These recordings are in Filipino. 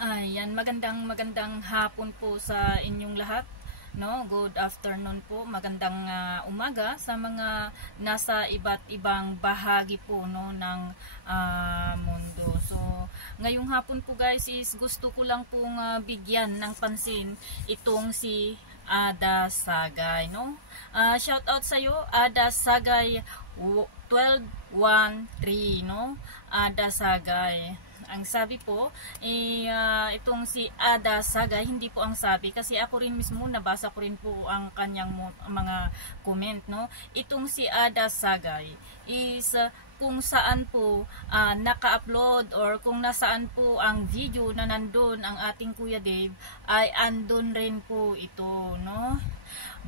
Ayan, magandang hapon po sa inyong lahat. No, good afternoon po, magandang umaga sa mga nasa iba't ibang bahagi po no ng mundo. So, ngayong hapon po guys is gusto ko lang pong bigyan ng pansin itong si Ada Sagay, no? Shout out sa iyo, Ada Sagay 1213, no? Ada Sagay. Ang sabi po, itong si Ada Sagay, hindi po ang sabi, kasi ako rin mismo, nabasa ko rin po ang kanyang mga comment, no? Itong si Ada Sagay is kung saan po naka-upload or kung nasaan po ang video na nandun ang ating Kuya Dave, ay andun rin po ito, no?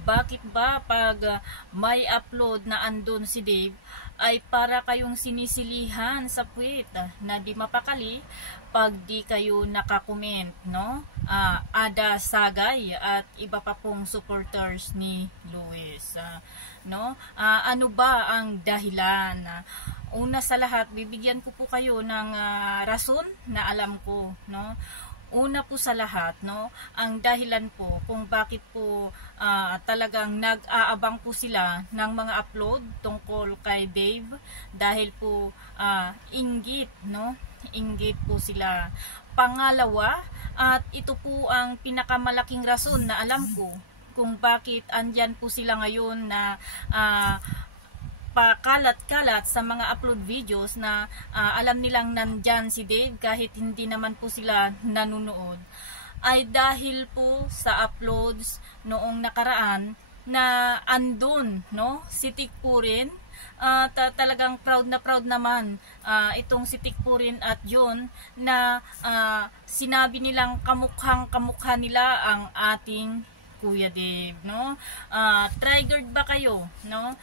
Bakit ba pag may upload na andun si Dave, ay para kayong sinisilihan sa puwet na di mapakali pag di kayo nakakomment, no? Ada Sagay at iba pa pong supporters ni Luis, no? Ano ba ang dahilan? Una sa lahat, bibigyan ko po kayo ng rason na alam ko, no? Una po sa lahat, no, ang dahilan po kung bakit po talagang nag-aabang po sila ng mga upload tungkol kay Dave, dahil po inggit, no, inggit po sila. Pangalawa, at ito po ang pinakamalaking rason na alam ko kung bakit andyan po sila ngayon na pakalat-kalat sa mga upload videos na alam nilang nandyan si Dave kahit hindi naman po sila nanonood, ay dahil po sa uploads noong nakaraan na andun, no, si Tikpurin. Talagang proud naman itong si Tikpurin at yun na sinabi nilang kamukha nila ang ating Kuya Dave, no? Triggered ba kayo, no?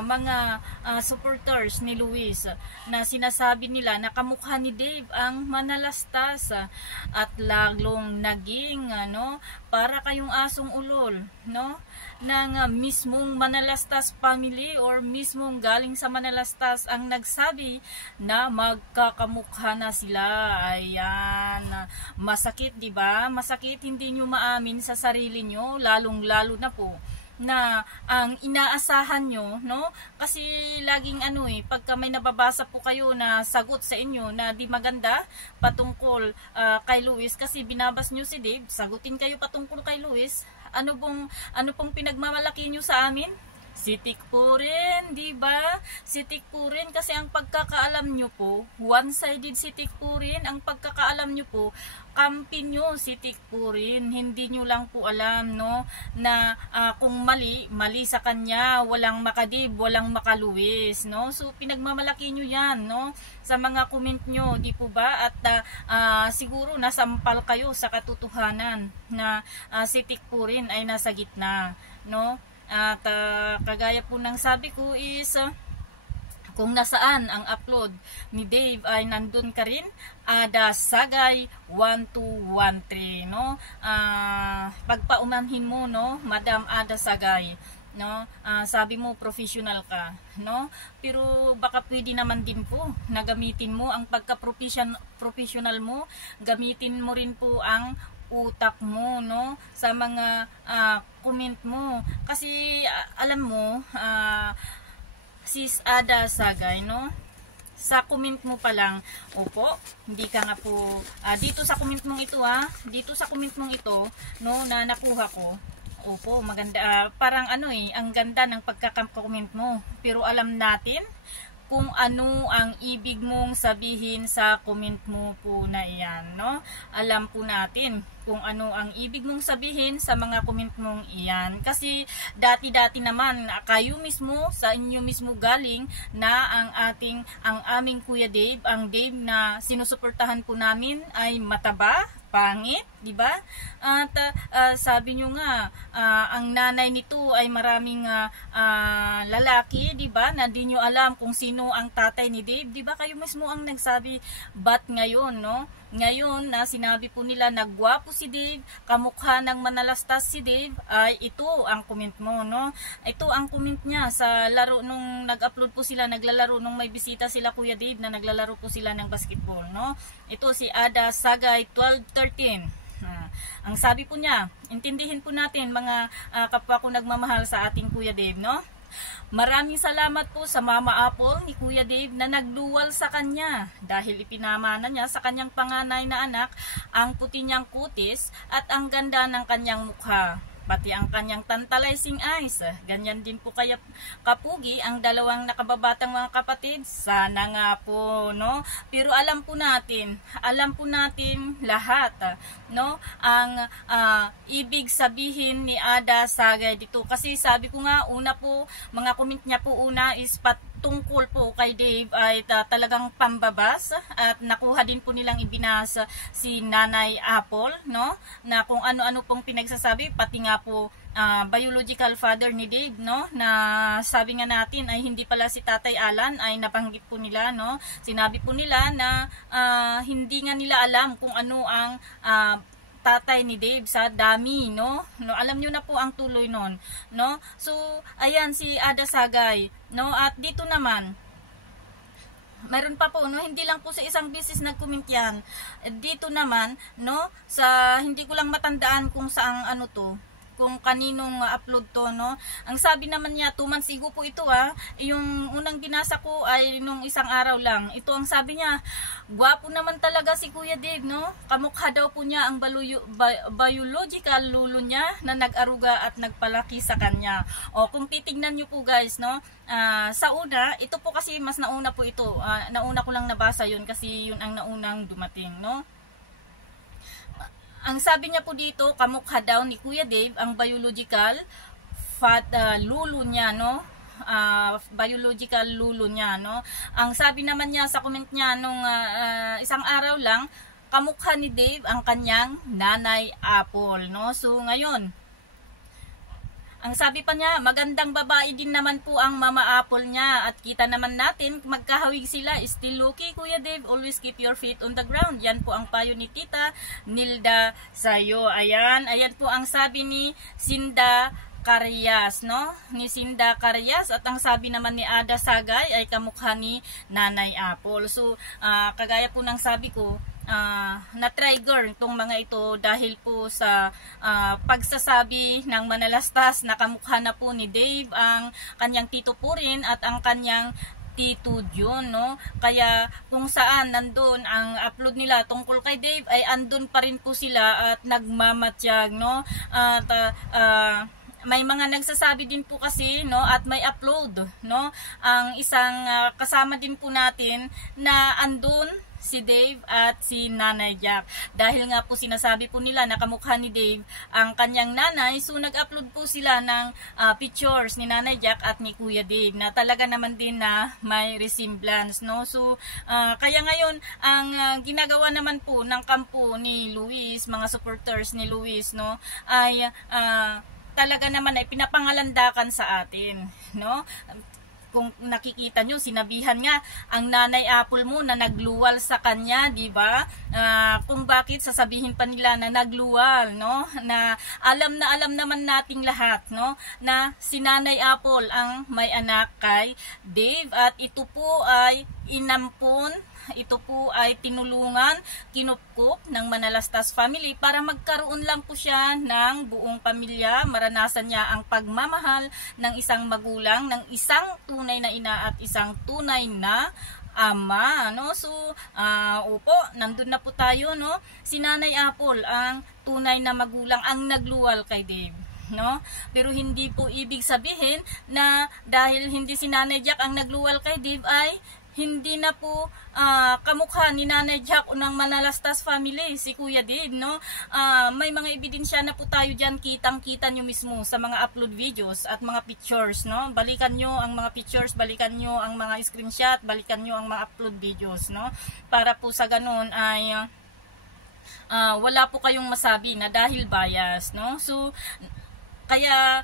Mga supporters ni Luis na sinasabi nila na kamukha ni Dave ang manalastas at lalong naging para kayong asong ulol, no? Ng mismong Manalastas family or mismong galing sa Manalastas ang nagsabi na magkakamukha na sila. Ayan, masakit, di ba? Masakit hindi nyo maamin sa sarili nyo, lalong-lalo na po na ang inaasahan nyo, no? Kasi laging pagka may nababasa po kayo na sagot sa inyo na di maganda patungkol kay Luis, kasi binabas nyo si Dave, sagutin kayo patungkol kay Luis. Ano pong pinagmamalaki nyo sa amin? Si Tikpurin, di ba? Si Tikpurin, kasi ang pagkakaalam nyo po, one-sided si Tikpurin. Ang pagkakaalam nyo po, kampi nyo si Tikpurin. Hindi nyo lang po alam, no, na kung mali sa kanya, walang makadib, walang makaluwis, no? So pinagmamalaki nyo yan, no, sa mga comment nyo, di po ba? At siguro nasampal kayo sa katotohanan na si Tikpurin ay nasa gitna, no? At kagaya po ng sabi ko is kung nasaan ang upload ni Dave ay nandun ka rin, Ada Sagay 1213, no? Pagpaumanhin mo, no, Madam Ada Sagay, no? Sabi mo professional ka, no? Pero baka pwede naman din po na gamitin mo ang pagka-professional mo, gamitin mo rin po ang utak mo, no, sa mga comment mo. Kasi alam mo, Sis Ada Sagay, no, sa comment mo pa lang, opo, hindi ka nga po dito sa comment mong ito, dito sa comment mong ito, no, na nakuha ko, opo, maganda, parang ang ganda ng pagkaka-comment mo, pero alam natin kung ano ang ibig mong sabihin sa comment mo po na iyan, no? Alam po natin kung ano ang ibig mong sabihin sa mga comment mong iyan. Kasi dati-dati naman kayo mismo, sa inyo mismo galing na ang aming Kuya Dave, ang Dave na sinusuportahan po namin ay mataba, pangit, di ba? At sabi nyo nga, ang nanay nito ay maraming lalaki, di ba? Na di nyo alam kung sino ang tatay ni Dave, di ba? Kayo mismo ang nagsabi, ba't ngayon, no? ngayon na sinabi po nila na gwapo si Dave, kamukha ng manalastas si Dave, ay ito ang comment mo, no? Ito ang comment niya sa laro nung nag-upload po sila, naglalaro nung may bisita sila Kuya Dave na naglalaro po sila ng basketball, no? Ito si Ada Sagay 1213. Ang sabi po niya, intindihin po natin mga kapwa ko nagmamahal sa ating Kuya Dave, no? Maraming salamat po sa Mama Apple ni Kuya Dave na nagduwal sa kanya dahil ipinamana niya sa kanyang panganay na anak ang puti niyang kutis at ang ganda ng kanyang mukha. Pati ang kanyang tantalizing eyes. Ganyan din po kaya kapugi ang dalawang nakababatang mga kapatid. Sana nga po, no? Pero alam po natin lahat, no? Ang ibig sabihin ni Ada Sagay dito. Kasi sabi ko nga, una po, mga comment niya po una is tungkol po kay Dave ay talagang pambabas at nakuha din po nilang ibinasa si Nanay Apple, no? Na kung ano-ano pong pinagsasabi, pati nga po biological father ni Dave, no? Na sabi nga natin ay hindi pala si Tatay Alan, ay nabanggit po nila, no? Sinabi po nila na hindi nga nila alam kung ano ang tatay ni Dave sa dami, no? Alam niyo na po ang tuloy nun, no? So, ayan si Ada Sagay, no? At dito naman, mayroon pa po, no? Hindi lang po sa isang beses nag-comment yan. Dito naman, no? Sa, hindi ko lang matandaan kung saang ano to, kung kaninong upload to, no? Ang sabi naman niya, 2 months ago po ito, yung unang binasa ko ay nung isang araw lang. Ito ang sabi niya, gwapo naman talaga si Kuya Dave, no? Kamukha daw po niya ang biological lulo niya na nag-aruga at nagpalaki sa kanya. O kung titignan niyo po guys, no? Sa una, ito po kasi mas nauna po ito. Nauna ko lang nabasa yun kasi yun ang naunang dumating, no? Ang sabi niya po dito, kamukha daw ni Kuya Dave ang biological lulo niya, no? Biological lulo niya, no? Ang sabi naman niya sa comment niya nung isang araw lang, kamukha ni Dave ang kanyang Nanay Apple, no? So ngayon, ang sabi pa niya, magandang babae din naman po ang Mama Apple niya. At kita naman natin, magkahawig sila. Still okay, Kuya Dave. Always keep your feet on the ground. Yan po ang payo ni Tita Nilda sa'yo. Ayan po ang sabi ni Sinda Carias, no? Ni Sinda Carias. At ang sabi naman ni Ada Sagay ay kamukha ni Nanay Apple. So, kagaya po ng sabi ko, na-trigger itong mga ito dahil po sa pagsasabi ng manalastas na kamukha na po ni Dave ang kanyang Tito Purin at ang kanyang Tito John, no? Kaya kung saan nandun ang upload nila tungkol kay Dave ay andun pa rin po sila at nagmamatyag, no? At may mga nagsasabi din po kasi, no, at may upload, no, ang isang kasama din po natin na andun si Dave at si Nanay Jack. Dahil nga po sinasabi po nila na kamukha ni Dave ang kanyang nanay, so nag-upload po sila ng pictures ni Nanay Jack at ni Kuya Dave na talaga naman din na may resemblance, no? So, kaya ngayon, ang ginagawa naman po ng kampo ni Luis, mga supporters ni Luis, no, ay talaga naman ay pinapangalandakan sa atin, no? Kung nakikita nyo, sinabihan nga ang Nanay Apple mo na nagluwal sa kanya, di ba? Kung bakit sasabihin pa nila na nagluwal, no? Na alam naman nating lahat, no? Na si Nanay Apple ang may anak kay Dave at ito po ay inampon, ito po ay tinulungan, kinupkup ng Manalastas family para magkaroon lang po siya ng buong pamilya, maranasan niya ang pagmamahal ng isang magulang, ng isang tunay na ina at isang tunay na ama, no? So, opo, nandun na po tayo, no? Si Nanay Apple ang tunay na magulang, ang nagluwal kay Dave, no? Pero hindi po ibig sabihin na dahil hindi si Nanay Jack ang nagluwal kay Dave ay hindi na po kamukha ni Nanay Jack o ng Manalastas family, si Kuya Dave, no? May mga ebidensya na po tayo dyan, kitang-kita nyo mismo sa mga upload videos at mga pictures, no? Balikan nyo ang mga pictures, balikan nyo ang mga screenshot, balikan nyo ang mga upload videos, no? Para po sa ganun ay wala po kayong masabi na dahil bias, no? So, kaya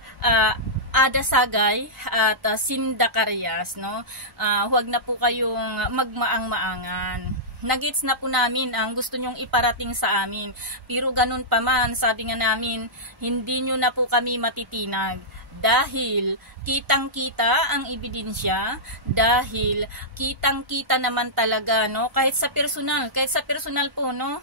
Ada Sagay at Sinda Carias, no? Huwag na po kayong magmaang-maangan, nagets na po namin ang gusto nyong iparating sa amin. Pero ganun pa man, sabi nga namin, hindi nyo na po kami matitinag. Dahil kitang-kita ang ebidensya, dahil kitang-kita naman talaga, no, kahit sa personal po, no,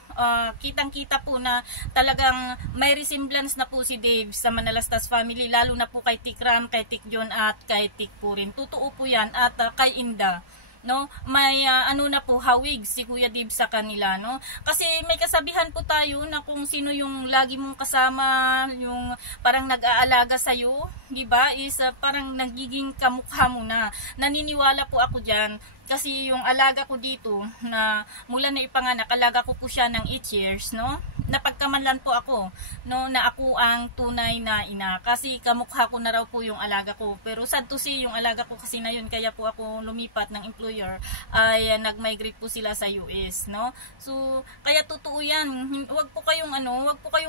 kitang-kita po na talagang may resemblance na po si Dave sa Manalastas family, lalo na po kay Tikram, kay Tikjon at kay Tikpo rin. Totoo po yan, at kay Inda, no, may ano na po, hawig si Kuya Dave sa kanila, no, kasi may kasabihan po tayo na kung sino yung lagi mong kasama, yung parang nag-aalaga sa iyo, di ba, is parang nagiging kamukha mo na. Naniniwala po ako diyan kasi yung alaga ko dito na mula na ipanganak, alaga ko po siya ng 8 years, no, napagkamanlan po ako, no, na ako ang tunay na ina kasi kamukha ko na raw po yung alaga ko. Pero sad to see, yung alaga ko kasi na yun, kaya po ako lumipat ng employer, ay nag-migrate po sila sa US, no. So kaya totoo yan, wag po kayong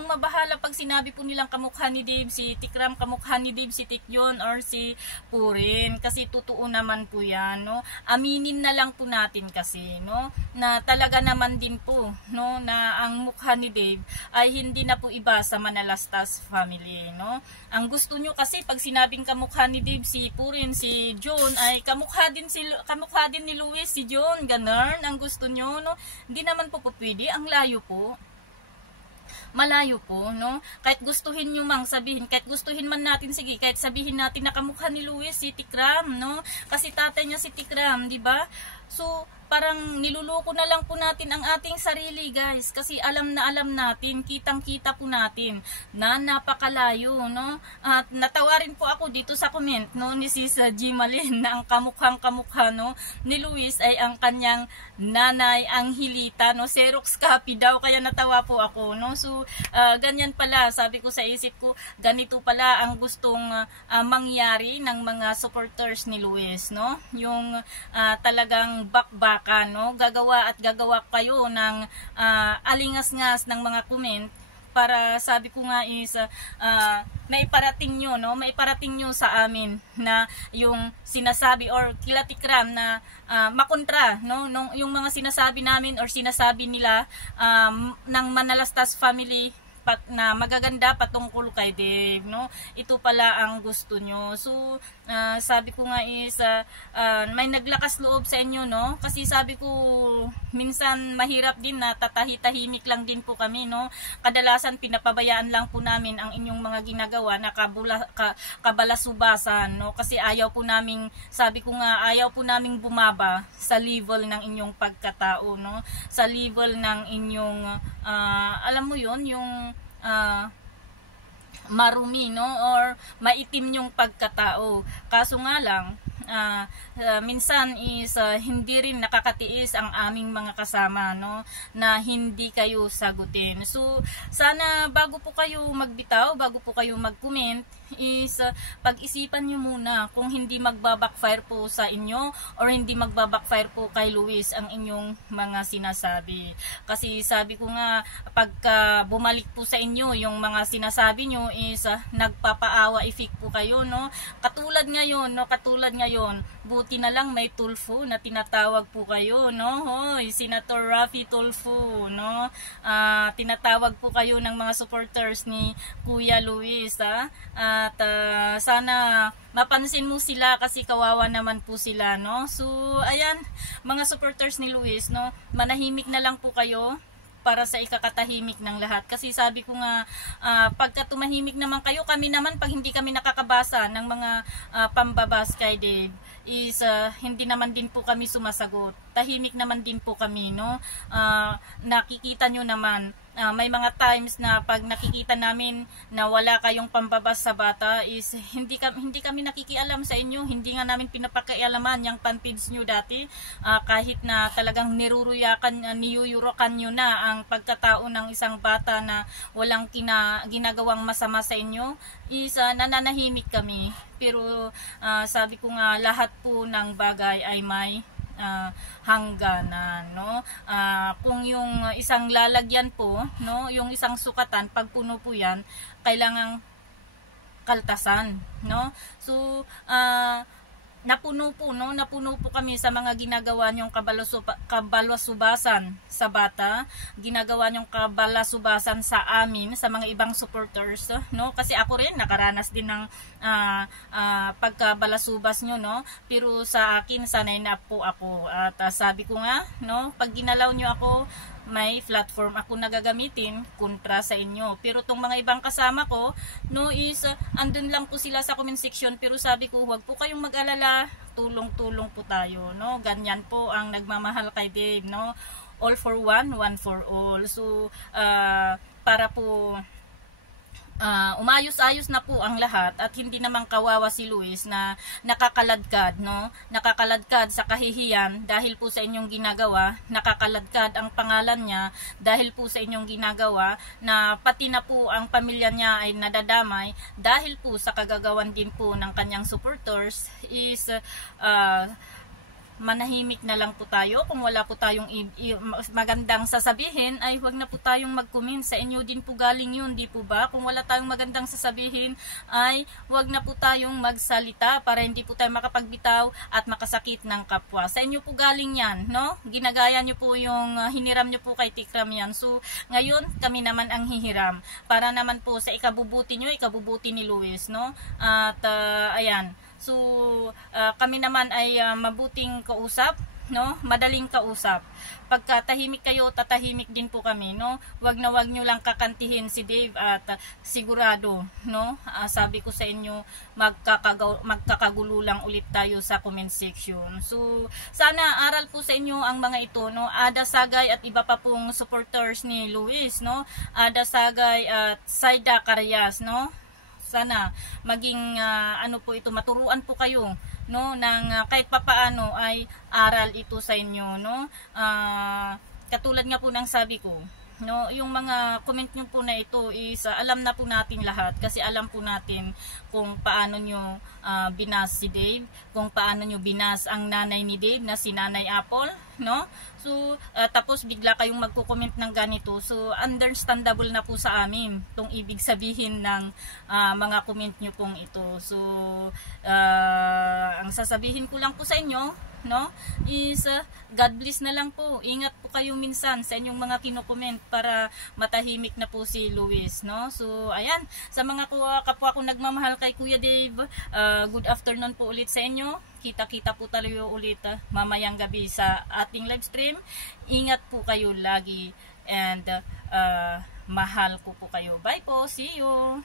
mabahala pag sinabi po nilang kamukha ni Dave si Tikram, kamukha ni Dave si Tikjon or si Purin, kasi totoo naman po yan, no. Aminin na lang po natin kasi, no, na talaga naman din po, no, na ang mukha ni Dave ay hindi na po iba sa Manalastas family, no. Ang gusto nyo kasi pag sinabing kamukha ni Dave si Purin, si John, ay kamukha din ni Luis si John, ganun ang gusto nyo, no. Hindi naman po pwede, ang layo po. Malayo po, no? Kahit gustuhin nyo mang sabihin, kahit gustuhin man natin, sige, kahit sabihin natin na kamukha ni Luis si Tikram, no? Kasi tatay niya si Tikram, di ba? So, parang niluloko na lang po natin ang ating sarili, guys, kasi alam na alam natin, kitang-kita po natin na napakalayo, no? At natawarin po ako dito sa comment, no, ni Sis Jimalin na ang kamukhang-kamukha, no, ni Luis ay ang kanyang nanay Angelita, no, Xerox copy daw, kaya natawa po ako, no. So ganyan pala, sabi ko sa isip ko, ganito pala ang gustong mangyari ng mga supporters ni Luis, no, yung talagang bakbakan, no, gagawa kayo ng alingas-ngas ng mga comment para, sabi ko nga is maiparating nyo sa amin na yung sinasabi or kila Tikram na makontra, no, yung mga sinasabi namin or sinasabi nila ng Manalastas family na magaganda patungkol kay Dave, no. Ito pala ang gusto nyo. So sabi ko nga is may naglakas loob sa inyo, no, kasi sabi ko minsan mahirap din na tahimik lang din po kami, no. Kadalasan pinapabayaan lang po namin ang inyong mga ginagawa na kabalasubasan, no, kasi ayaw po naming, sabi ko nga, ayaw po naming bumaba sa level ng inyong pagkatao, no, sa level ng inyong alam mo yon, yung marumi, no, or maitim yung pagkatao. Kaso nga lang, minsan is hindi rin nakakatiis ang aming mga kasama, no, na hindi kayo sagutin. So sana bago po kayo magbitaw, bago po kayo mag-comment, is pag-isipan nyo muna kung hindi magbabackfire po sa inyo or hindi magbabackfire po kay Luis ang inyong mga sinasabi. Kasi sabi ko nga, pagka bumalik po sa inyo yung mga sinasabi nyo is nagpapaawa effect po kayo, no. Katulad ngayon, buti na lang may Tulfo na tinatawag po kayo, no. Hoy, Senator Raffy Tulfo, no. Tinatawag po kayo ng mga supporters ni Kuya Luis, at sana mapansin mo sila kasi kawawa naman po sila, no. So ayan, mga supporters ni Luis, no, manahimik na lang po kayo para sa ikakatahimik ng lahat. Kasi sabi ko nga, pagka tumahimik naman kayo, kami naman pag hindi kami nakakabasa ng mga pambabas kay Dave, is hindi naman din po kami sumasagot. Tahimik naman din po kami, no. Nakikita nyo naman, may mga times na pag nakikita namin na wala kayong pambabas sa bata, is hindi kami nakikialam sa inyo, hindi nga namin pinapakialaman yung panpage nyo dati, kahit na talagang niyuyurokan nyo na ang pagkatao ng isang bata na walang ginagawang masama sa inyo, is nananahimik kami. Pero sabi ko nga, lahat po ng bagay ay may hangganan, no. Kung yung isang lalagyan po, no, yung isang sukatan, pag puno po yan, kailangang kaltasan, no. So napuno po, no? Napuno po kami sa mga ginagawa niyong kabalasubasan sa bata, ginagawa niyong kabalasubasan sa amin, sa mga ibang supporters, no? Kasi ako rin nakaranas din ng pagkabalasubas niyo, no? Pero sa akin sanay na po ako at sabi ko nga, no, pag ginalaw niyo ako, may platform ako nagagamitin kontra sa inyo. Pero tong mga ibang kasama ko, no, is andun lang po sila sa comment section, pero sabi ko, huwag po kayong mag-alala, tulong-tulong po tayo, no? Ganyan po ang nagmamahal kay Dave, no? All for one, one for all. So para po umayos-ayos na po ang lahat at hindi naman kawawa si Luis na nakakaladkad, no? Nakakaladkad sa kahihiyan dahil po sa inyong ginagawa, nakakaladkad ang pangalan niya dahil po sa inyong ginagawa, na pati na po ang pamilya niya ay nadadamay dahil po sa kagagawan din po ng kanyang supporters. Is manahimik na lang po tayo. Kung wala po tayong magandang sasabihin, ay huwag na po tayong mag-comment. Sa inyo din po galing yun, di po ba? Kung wala tayong magandang sasabihin, ay huwag na po tayong magsalita para hindi po tayo makapagbitaw at makasakit ng kapwa. Sa inyo po galing yan, no? Ginagaya nyo po yung hiniram nyo po kay Tikram yan. So, ngayon, kami naman ang hihiram. Para naman po sa ikabubuti nyo, ikabubuti ni Luis, no? At, ayan. So, kami naman ay mabuting kausap, no? Madaling kausap. Pagka tahimik kayo, tatahimik din po kami, no? Wag nyo lang kakantihin si Dave at sigurado, no? Sabi ko sa inyo, magkakagulo lang ulit tayo sa comment section. So, sana aral po sa inyo ang mga ito, no? Ada Sagay at iba pa pong supporters ni Luis, no? Ada Sagay at Saida Carillas, no? Sana maging ano po ito, maturuan po kayo, no, ng kahit papaano ay aral ito sa inyo, no? Katulad nga po ng sabi ko, no, yung mga comment nyo po na ito is alam na po natin lahat, kasi alam po natin kung paano nyo binas si Dave, kung paano nyo binas ang nanay ni Dave na si Nanay Apple, no? So tapos bigla kayong magko-comment ng ganito. So understandable na po sa amin tong ibig sabihin ng mga comment nyo pong ito. So ang sasabihin ko lang po sa inyo, no, is God bless na lang po. Ingat po kayo minsan sa inyong mga kino-comment para matahimik na po si Luis, no? So ayan, sa mga kapwa ko nagmamahal kay Kuya Dave, good afternoon po ulit sa inyo. Kita-kita po tayo ulit mamayang gabi sa ating live stream. Ingat po kayo lagi and mahal ko po kayo. Bye po, see you.